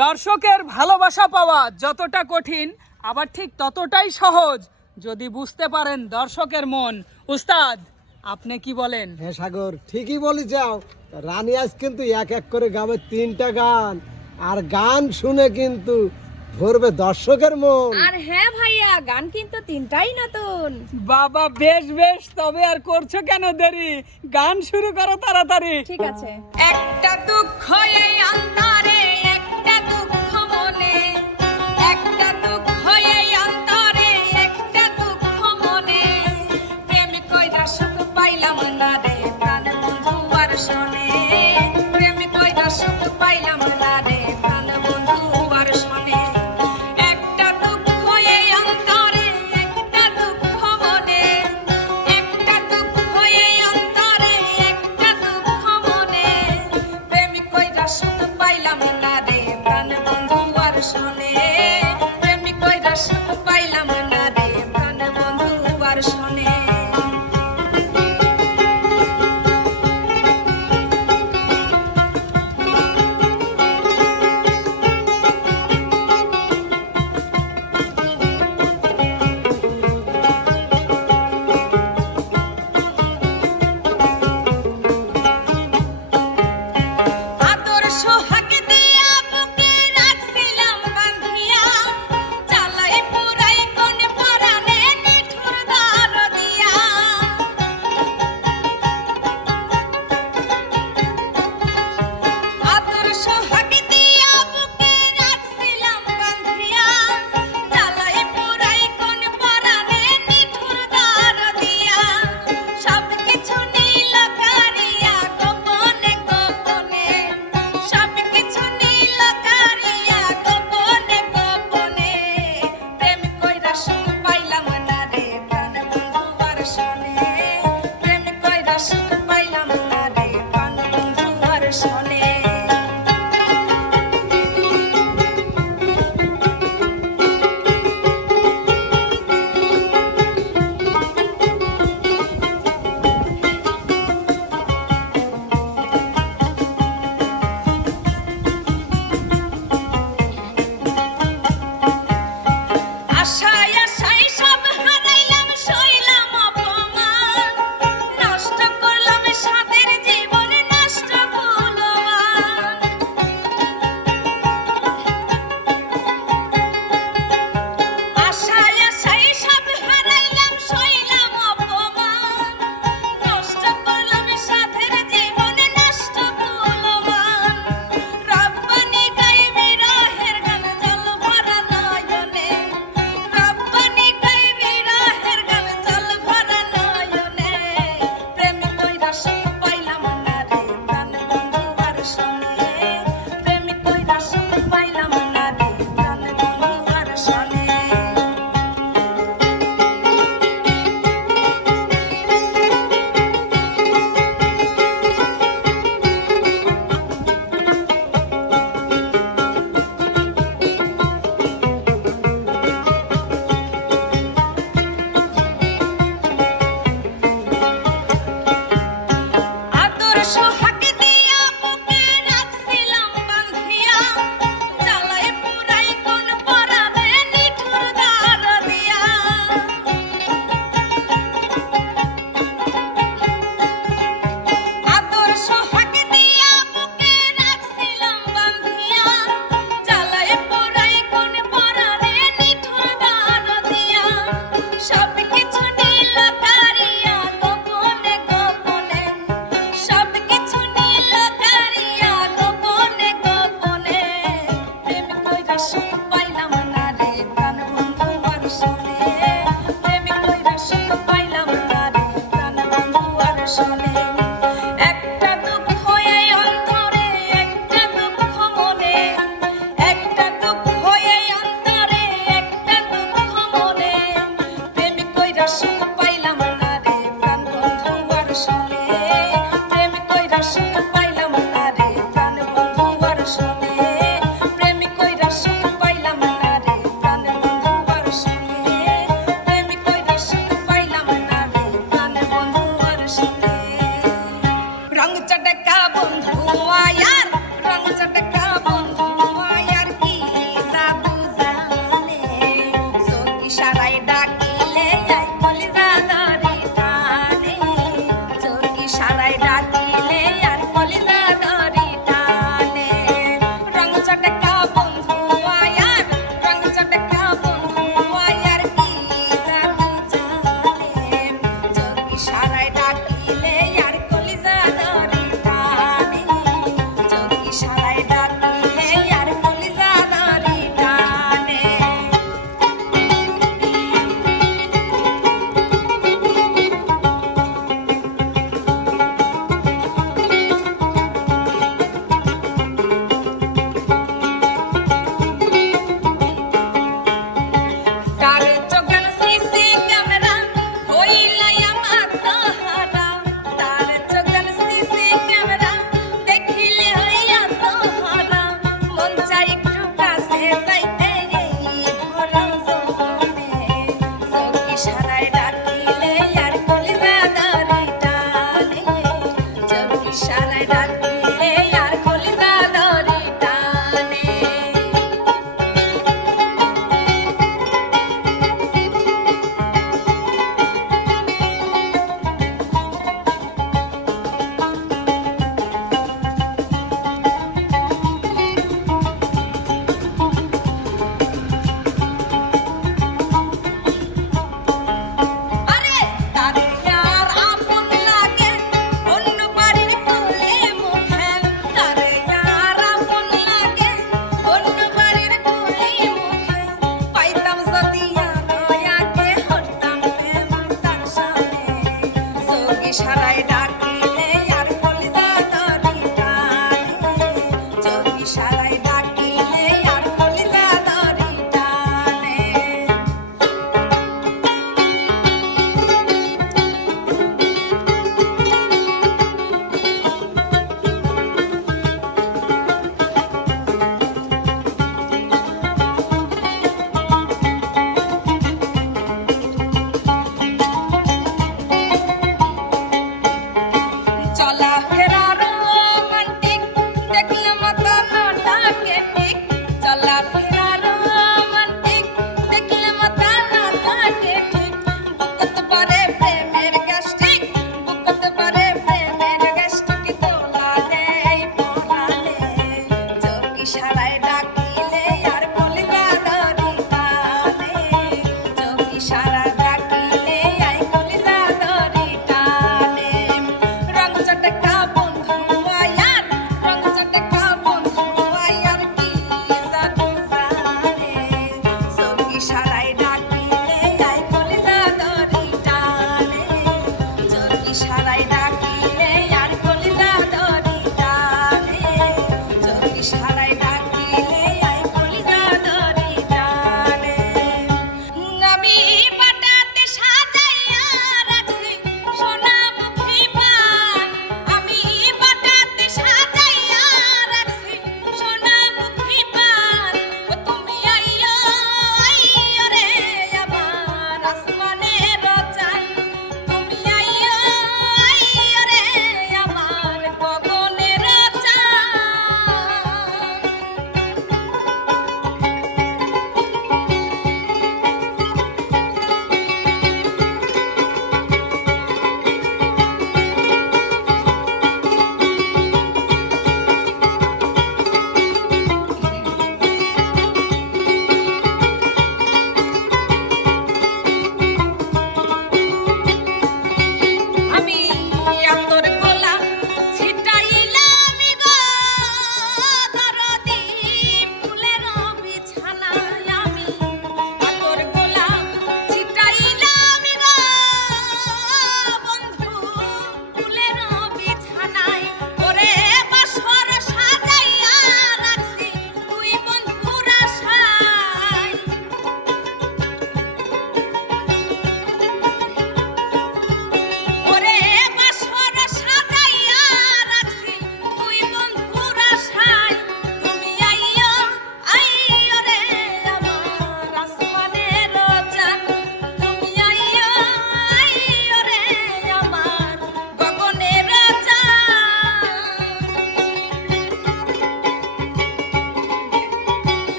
দর্শকের ভালোবাসা পাওয়া যতটা কঠিন আবার ঠিক ততটাই সহজ যদি বুঝতে পারেন দর্শকের মন। উস্তাদ আপনি কি বলেন? হ্যাঁ সাগর ঠিকই বলি যাও। রানী আজ কিন্তু এক এক করে গাবে তিনটা গান। আর গান শুনে কিন্তু ধরবে দর্শকের মন। আর হ্যাঁ ভাইয়া গান কিন্তু তিনটাই নতুন। বাবা বেশ বেশ তবে আর করছ কেন দেরি? গান শুরু করো তাড়াতাড়ি। ঠিক আছে। একটা দুঃখ এই অন্তরে রং চটকা বন্ধু আয়ার রং চটকা